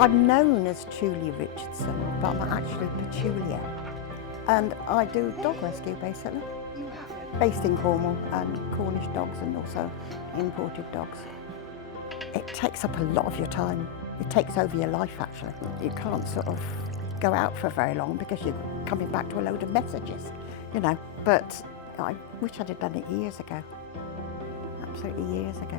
I'm known as Julie Richardson, but I'm actually Petulia. And I do dog rescue, basically. Based in Cornwall, and Cornish dogs and also imported dogs. It takes up a lot of your time. It takes over your life, actually. You can't sort of go out for very long because you're coming back to a load of messages, you know. But I wish I'd have done it years ago. Absolutely years ago.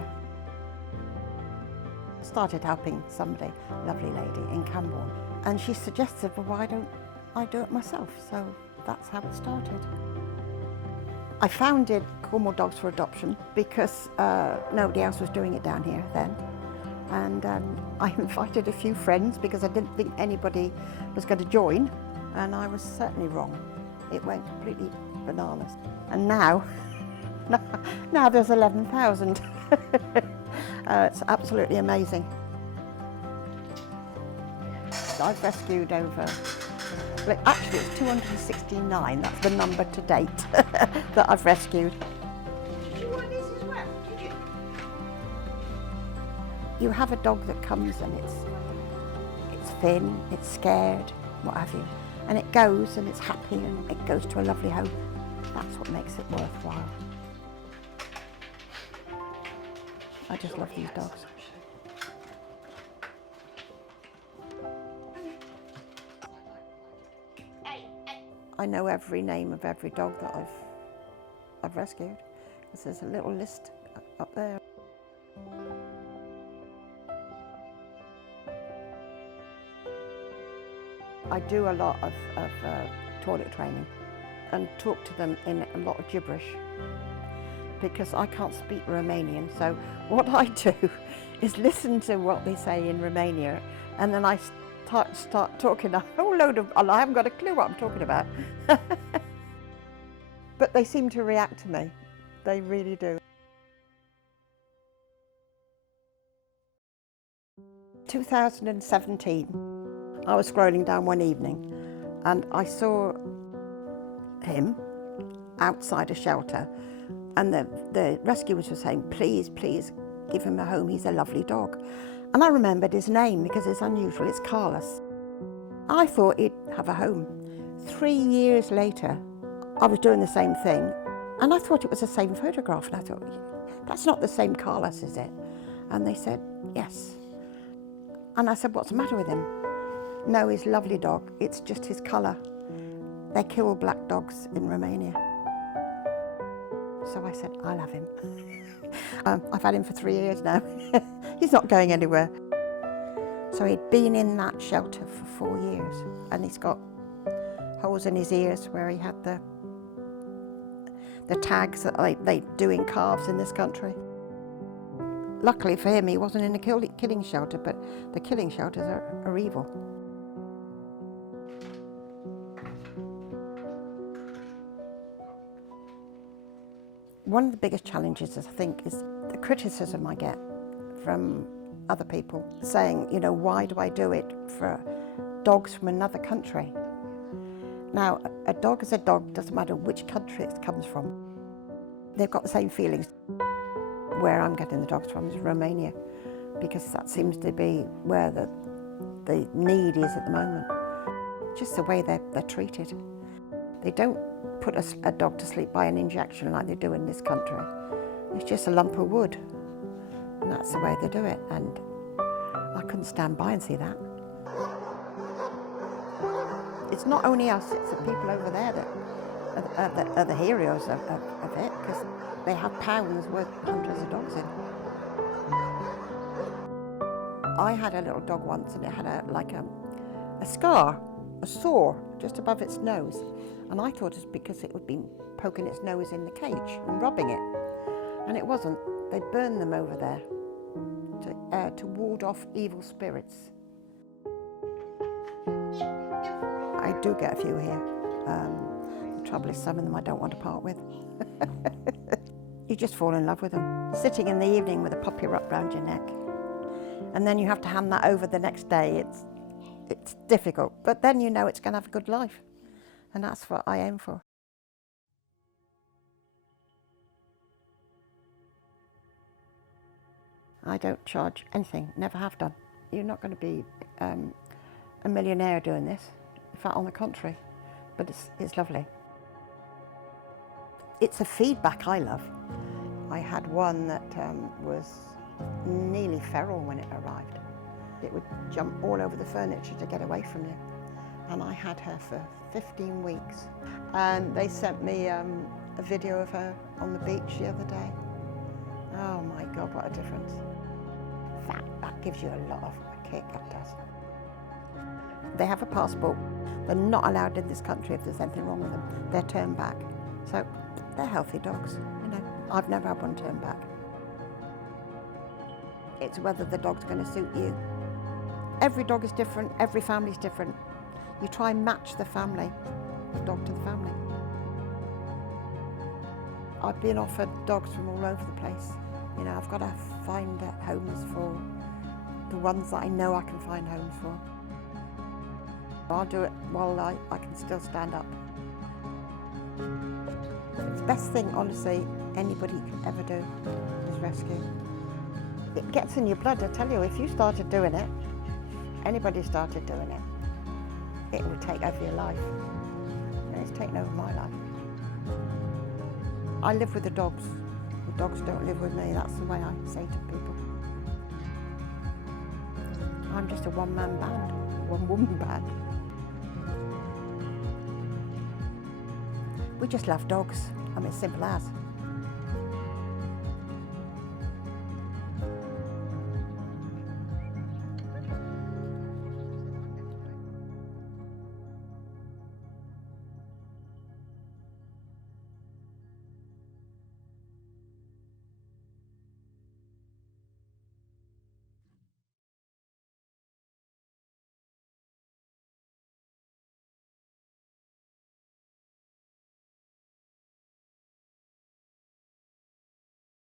Started helping somebody, lovely lady in Camborne, and she suggested, well, why don't I do it myself? So that's how it started. I founded Cornwall Dogs for Adoption because nobody else was doing it down here then, and I invited a few friends because I didn't think anybody was going to join, and I was certainly wrong. It went completely bananas, and now there's 11,000. It's absolutely amazing. I've rescued over, well, actually it's 269, that's the number to date that I've rescued. Did you want this as well? Did you? You have a dog that comes and it's thin, it's scared, what have you, and it goes and it's happy and it goes to a lovely home. That's what makes it worthwhile. I just love these dogs. I know every name of every dog that I've rescued, because there's a little list up there. I do a lot of toilet training and talk to them in a lot of gibberish, because I can't speak Romanian. So what I do is listen to what they say in Romania, and then I start talking a whole load of, I haven't got a clue what I'm talking about. But they seem to react to me. They really do. 2017, I was scrolling down one evening and I saw him outside a shelter, and the rescuers were saying, please, please give him a home, he's a lovely dog. And I remembered his name because it's unusual, it's Carlos. I thought he'd have a home. 3 years later, I was doing the same thing, and I thought it was the same photograph, and I thought, that's not the same Carlos, is it? And they said, yes. And I said, what's the matter with him? No, he's a lovely dog, it's just his colour. They kill black dogs in Romania. So I said, I'll have him. I've had him for 3 years now. He's not going anywhere. So he'd been in that shelter for 4 years, and he's got holes in his ears where he had the tags that they do in calves in this country. Luckily for him, he wasn't in a killing shelter, but the killing shelters are evil. One of the biggest challenges, I think, is the criticism I get from other people saying, you know, why do I do it for dogs from another country? Now, a dog is a dog, doesn't matter which country it comes from. They've got the same feelings. Where I'm getting the dogs from is Romania, because that seems to be where the need is at the moment. Just the way they're treated. They don't put a dog to sleep by an injection like they do in this country. It's just a lump of wood, and that's the way they do it, and I couldn't stand by and see that. It's not only us, it's the people over there that are the heroes of it, because they have pounds worth hundreds of dogs in. I had a little dog once, and it had a scar, a sore, just above its nose. And I thought it's because it had been poking its nose in the cage and rubbing it. And it wasn't. They burned them over there to ward off evil spirits. I do get a few here. The trouble is some of them I don't want to part with. You just fall in love with them. Sitting in the evening with a puppy wrapped round your neck. And then you have to hand that over the next day. It's difficult, but then you know it's going to have a good life. And that's what I aim for. I don't charge anything, never have done. You're not going to be a millionaire doing this. In fact, on the contrary, but it's lovely. It's a feedback I love. I had one that was nearly feral when it arrived. It would jump all over the furniture to get away from you. And I had her for 15 weeks. And they sent me a video of her on the beach the other day. Oh my God, what a difference. That gives you a lot of a kick, that does. They have a passport. They're not allowed in this country if there's anything wrong with them. They're turned back. So they're healthy dogs, you know. I've never had one turned back. It's whether the dog's going to suit you. Every dog is different, every family's different. You try and match the family, the dog to the family. I've been offered dogs from all over the place. You know, I've got to find homes for the ones that I know I can find homes for. I'll do it while I can still stand up. It's the best thing, honestly, anybody could ever do is rescue. It gets in your blood, I tell you. If you started doing it, anybody started doing it, it would take over your life. And it's taken over my life. I live with the dogs. The dogs don't live with me. That's the way I say to people. I'm just a one-man band, one-woman band. We just love dogs. I mean, simple as.